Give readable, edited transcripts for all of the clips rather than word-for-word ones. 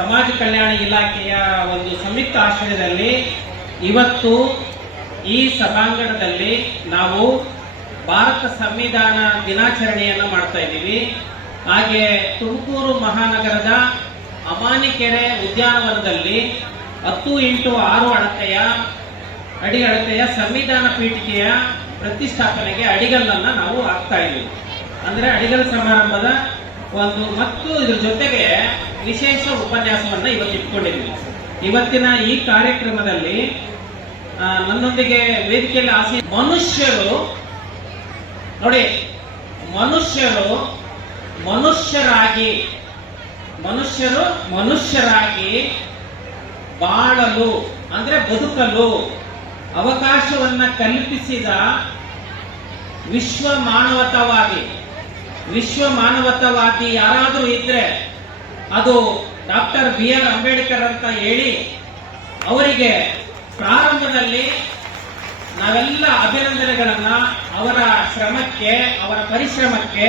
ಸಮಾಜ ಕಲ್ಯಾಣ ಇಲಾಖೆಯ ಒಂದು ಸಂಯುಕ್ತ ಆಶ್ರಯದಲ್ಲಿ ಇವತ್ತು ಈ ಸಭಾಂಗಣದಲ್ಲಿ ನಾವು ಭಾರತ ಸಂವಿಧಾನ ದಿನಾಚರಣೆಯನ್ನು ಮಾಡ್ತಾ ಇದ್ದೀವಿ. ಹಾಗೆ ತುಮಕೂರು ಮಹಾನಗರದ ಅಮಾನಿಕೆರೆ ಉದ್ಯಾನವನದಲ್ಲಿ 10x6 ಅಡಿ ಅಳತೆಯ ಸಂವಿಧಾನ ಪೀಠಿಕೆಯ ಪ್ರತಿಷ್ಠಾಪನೆಗೆ ಅಡಿಗಲ್ಲನ್ನು ನಾವು ಹಾಕ್ತಾ ಇದ್ದೀವಿ. ಅಂದ್ರೆ ಅಡಿಗಲ್ ಸಮಾರಂಭದ ಒಂದು ಮತ್ತು ಇದ್ರ ಜೊತೆಗೆ ವಿಶೇಷ ಉಪನ್ಯಾಸವನ್ನ ಇವತ್ತು ಇಟ್ಕೊಂಡಿದ್ದೀವಿ. ಇವತ್ತಿನ ಈ ಕಾರ್ಯಕ್ರಮದಲ್ಲಿ ನನ್ನೊಂದಿಗೆ ವೇದಿಕೆಯಲ್ಲಿ ಮನುಷ್ಯರು ನೋಡಿ, ಮನುಷ್ಯರಾಗಿ ಬಾಳಲು ಅಂದ್ರೆ ಬದುಕಲು ಅವಕಾಶವನ್ನ ಕಲ್ಪಿಸಿದ ವಿಶ್ವ ಮಾನವತಾವಾದಿ ಯಾರಾದರೂ ಇದ್ರೆ ಅದು ಡಾಕ್ಟರ್ BR ಅಂಬೇಡ್ಕರ್ ಅಂತ ಹೇಳಿ ಅವರಿಗೆ ಪ್ರಾರಂಭದಲ್ಲಿ ನಾವೆಲ್ಲ ಅಭಿನಂದನೆಗಳನ್ನ ಅವರ ಶ್ರಮಕ್ಕೆ, ಅವರ ಪರಿಶ್ರಮಕ್ಕೆ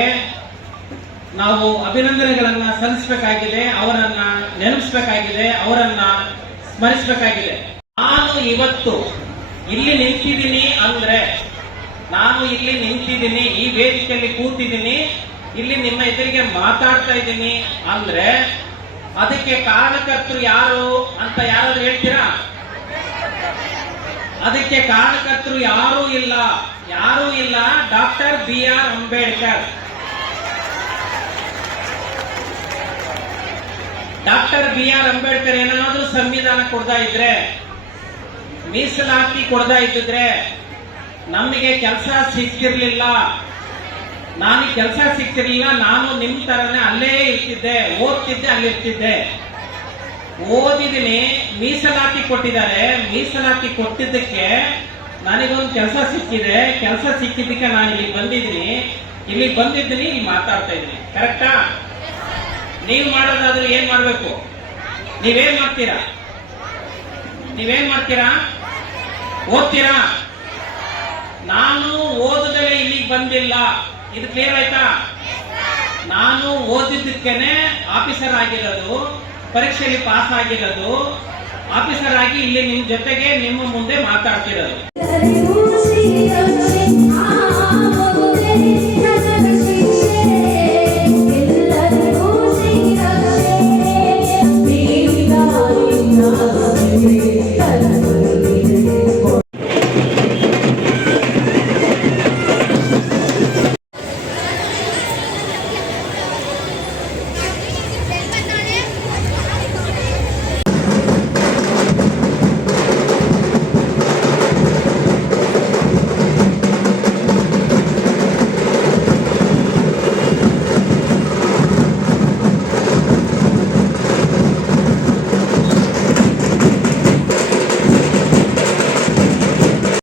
ನಾವು ಅಭಿನಂದನೆಗಳನ್ನ ಸಲ್ಲಿಸಬೇಕಾಗಿದೆ, ಅವರನ್ನ ನೆನಪಿಸಬೇಕಾಗಿದೆ, ಅವರನ್ನ ಸ್ಮರಿಸಬೇಕಾಗಿದೆ. ನಾನು ಇವತ್ತು ಇಲ್ಲಿ ನಿಂತಿದ್ದೀನಿ ಅಂದ್ರೆ, ನಾನು ಇಲ್ಲಿ ನಿಂತಿದ್ದೀನಿ, ಈ ವೇದಿಕೆಯಲ್ಲಿ ಕೂತಿದ್ದೀನಿ, ಇಲ್ಲಿ ನಿಮ್ಮ ಎದುರಿಗೆ ಮಾತಾಡ್ತಾ ಇದ್ದೀನಿ ಅಂದ್ರೆ ಅದಕ್ಕೆ ಕಾರಣಕರ್ತರು ಯಾರು ಅಂತ ಯಾರಾದ್ರೂ ಹೇಳ್ತೀರಾ? ಅದಕ್ಕೆ ಕಾರಣಕರ್ತರು ಯಾರೂ ಇಲ್ಲ, doctor BR Ambedkar. Doctor BR Ambedkar ಏನಾದ್ರೂ ಸಂವಿಧಾನ ಕೊಡ್ತಾ ಇದ್ರೆ, ಮೀಸಲಾತಿ ಕೊಡ್ತಾ ಇದ್ದಿದ್ರೆ ನಮಗೆ ಕೆಲಸ ಸಿಕ್ತಿರ್ಲಿಲ್ಲ. ನಾನು ನಿಮ್ ತರನೇ ಅಲ್ಲೇ ಇರ್ತಿದ್ದೆ, ಓದ್ತಿದ್ದೆ, ಅಲ್ಲಿರ್ತಿದ್ದೆ. ಓದಿದ್ದೀನಿ, ಮೀಸಲಾತಿ ಕೊಟ್ಟಿದ್ದಾರೆ. ಮೀಸಲಾತಿ ಕೊಟ್ಟಿದ್ದಕ್ಕೆ ನನಗೊಂದು ಕೆಲಸ ಸಿಕ್ಕಿದೆ. ಕೆಲಸ ಸಿಕ್ಕಿದ್ದಕ್ಕೆ ನಾನು ಇಲ್ಲಿ ಬಂದಿದ್ದೀನಿ, ಇಲ್ಲಿ ಮಾತಾಡ್ತಾ ಇದ್ದೀನಿ. ಕರೆಕ್ಟಾ? ನೀವು ಮಾಡೋದಾದ್ರೆ ಏನ್ ಮಾಡ್ಬೇಕು? ನೀವೇನ್ ಮಾಡ್ತೀರಾ? ಓದ್ತೀರಾ? ನಾನು ಓದದಲ್ಲೇ ಇಲ್ಲಿಗೆ ಬಂದಿಲ್ಲ. ಇದು ಕ್ಲಿಯರ್ ಆಯ್ತಾ? ನಾನು ಓದಿದ್ದಕ್ಕೇನೆ ಆಫೀಸರ್ ಆಗಿರೋದು, ಪರೀಕ್ಷೆಯಲ್ಲಿ ಪಾಸ್ ಆಗಿರೋದು, ಆಫೀಸರ್ ಆಗಿ ಇಲ್ಲಿ ನಿಮ್ ಜೊತೆಗೆ ನಿಮ್ಮ ಮುಂದೆ ಮಾತಾಡ್ತಿರೋದು.